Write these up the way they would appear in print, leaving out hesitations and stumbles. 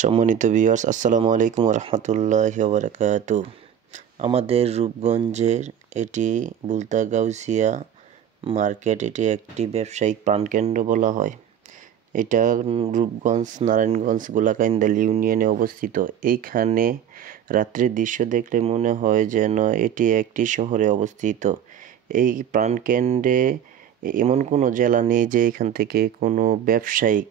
সম্মানিত ভিউয়ার্স, আসসালামু আলাইকুম ওয়া রাহমাতুল্লাহি ওয়া বারাকাতুহু। আমাদের রূপগঞ্জের এটি বুলতা গাউসিয়া মার্কেট, এটি একটি ব্যবসায়িক প্রাণকেন্দ্র বলা হয়। এটা রূপগঞ্জ, নারায়ণগঞ্জ, গোলাকাইন্দাল ইউনিয়নে অবস্থিত। এইখানে রাত্রের দৃশ্য দেখলে মনে হয় যেন এটি একটি শহরে অবস্থিত। এই প্রাণকেন্দ্রে এমন কোনো জেলা নেই যে এখান থেকে কোনো ব্যবসায়িক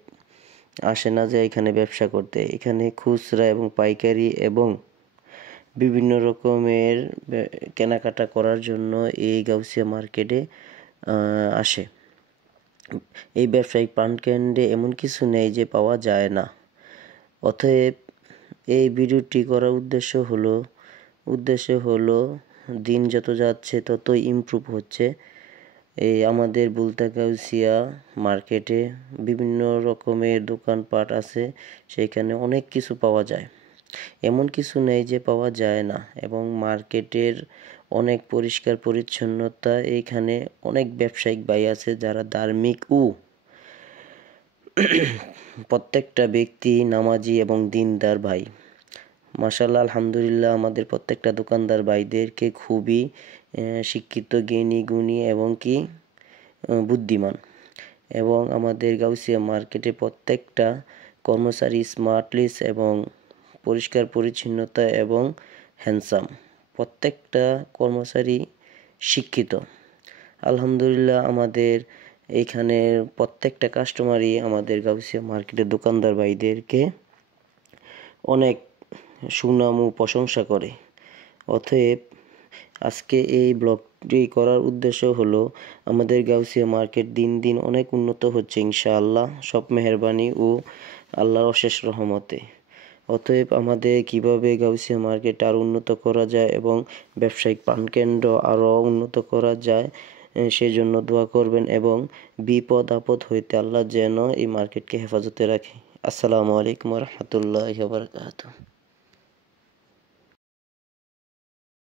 আসে না যে এখানে ব্যবসা করতে। এখানে খুচরা এবং পাইকারি এবং বিভিন্ন রকমের কেনাকাটা করার জন্য এই গাউসিয়া মার্কেটে আসে। এই ব্যবসায়িক প্রাণকেন্দ্রে এমন কিছু নেই যে পাওয়া যায় না। অতএব এই ভিডিওটি করার উদ্দেশ্য হলো দিন যত যাচ্ছে ততই ইমপ্রুভ হচ্ছে। এই আমাদের বুলতা গাউসিয়া মার্কেটে বিভিন্ন রকমের দোকানপাট আছে, সেখানে অনেক কিছু পাওয়া যায়, এমন কিছু নেই যে পাওয়া যায় না। এবং মার্কেটের অনেক পরিষ্কার পরিচ্ছন্নতা। এইখানে অনেক ব্যবসায়িক ভাই আছে যারা ধার্মিক ও প্রত্যেকটা ব্যক্তি নামাজি এবং দিনদার ভাই। মাশাআল্লাহ, আলহামদুলিল্লাহ, আমাদের প্রত্যেকটা দোকানদার ভাইদেরকে খুবই শিক্ষিত, জ্ঞানী, গুণী এবং কি বুদ্ধিমান। এবং আমাদের গাউসিয়া মার্কেটে প্রত্যেকটা কর্মচারী স্মার্টলিস এবং পরিষ্কার পরিচ্ছন্নতা এবং হ্যান্ডসাম। প্রত্যেকটা কর্মচারী শিক্ষিত। আলহামদুলিল্লাহ, আমাদের এইখানের প্রত্যেকটা কাস্টমারই আমাদের গাউসিয়া মার্কেটের দোকানদার ভাইদেরকে অনেক সুনাম ও প্রশংসা করে। অতএব আজকে এই ব্লগটি করার উদ্দেশ্য হলো আমাদের গাউসিয়া মার্কেট দিন দিন অনেক উন্নত হচ্ছে ইনশাআল্লাহ, সব মেহেরবানি ও আল্লাহর অশেষ রহমতে। অতএব আমাদের কিভাবে গাউসিয়া মার্কেট আরও উন্নত করা যায় এবং ব্যবসায়িক প্রাণকেন্দ্র আরও উন্নত করা যায় সেজন্য দোয়া করবেন এবং বিপদ আপদ হইতে আল্লাহ যেন এই মার্কেটকে হেফাজতে রাখে। আসসালামু আলাইকুম ওয়া রাহমাতুল্লাহি ওয়া বারাকাতুহু।